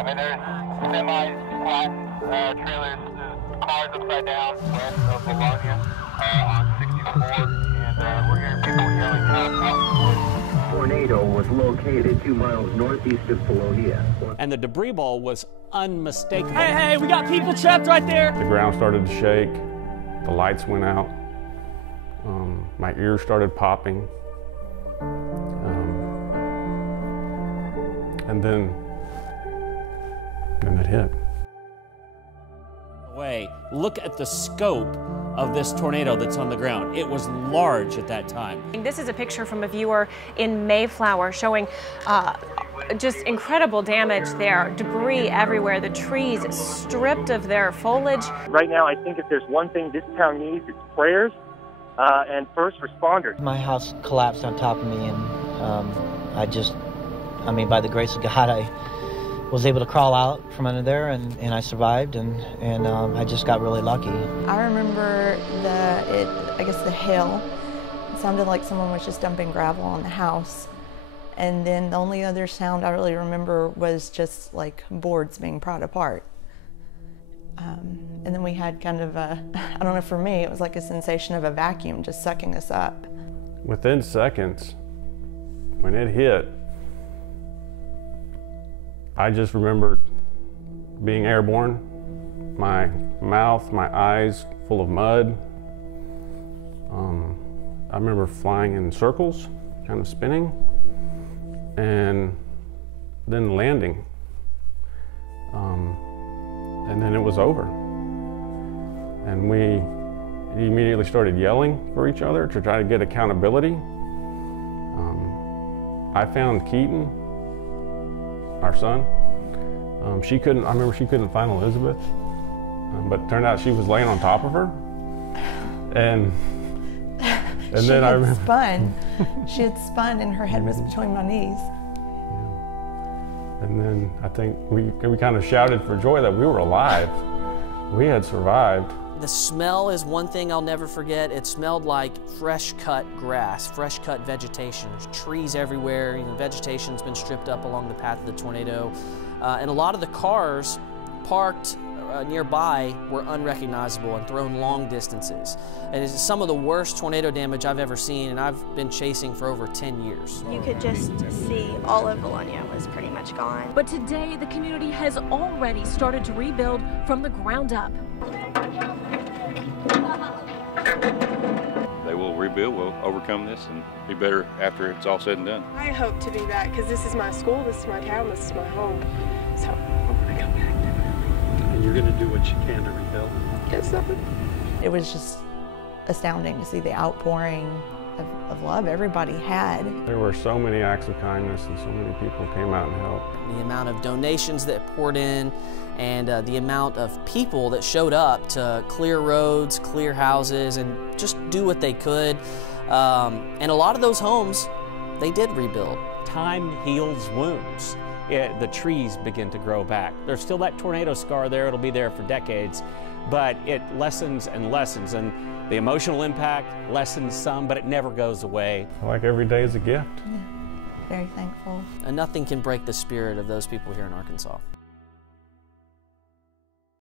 I mean, there's semis, flattened, trailers, cars upside down west of Bologna on 64, and we're hearing people yelling out. Tornado was located 2 miles northeast of Bologna. And the debris ball was unmistakable. Hey, we got people trapped right there. The ground started to shake, the lights went out, my ears started popping, and then it hit. Look at the scope of this tornado that's on the ground. It was large at that time. This is a picture from a viewer in Mayflower showing just incredible damage there. Debris everywhere, the trees stripped of their foliage. Right now, I think if there's one thing this town needs, it's prayers and first responders. My house collapsed on top of me, and I mean, by the grace of God, I was able to crawl out from under there, and I survived, and I just got really lucky. I remember I guess the hail. It sounded like someone was just dumping gravel on the house. And then the only other sound I really remember was just like boards being pried apart. And then we had kind of I don't know, for me, it was like a sensation of a vacuum just sucking us up. Within seconds, when it hit, I just remembered being airborne, my mouth, my eyes full of mud. I remember flying in circles, kind of spinning, and then landing. And then it was over. And we immediately started yelling for each other to try to get accountability. I found Keaton, our son. I remember she couldn't find Elizabeth, but it turned out she was laying on top of her. And then I remember She had spun and her head was between my knees. And then I think we kind of shouted for joy that we were alive. We had survived. The smell is one thing I'll never forget. It smelled like fresh cut grass, fresh cut vegetation. There's trees everywhere. You know, vegetation's been stripped up along the path of the tornado. And a lot of the cars parked nearby were unrecognizable and thrown long distances. And it's some of the worst tornado damage I've ever seen, and I've been chasing for over 10 years. You could just see all of Bologna was pretty much gone. But today, the community has already started to rebuild from the ground up. They will rebuild, we'll overcome this and be better after it's all said and done. I hope to be back because this is my school, this is my town, this is my home. So I want to come back. And you're going to do what you can to rebuild? Yes, I would. It was just astounding to see the outpouring of love everybody had. There were so many acts of kindness and so many people came out and helped. The amount of donations that poured in and the amount of people that showed up to clear roads, clear houses, and just do what they could. And a lot of those homes, they did rebuild. Time heals wounds. The trees begin to grow back. There's still that tornado scar there. It'll be there for decades, but it lessens and lessens, and the emotional impact lessens some, but it never goes away. Like every day is a gift. Yeah, very thankful. And nothing can break the spirit of those people here in Arkansas.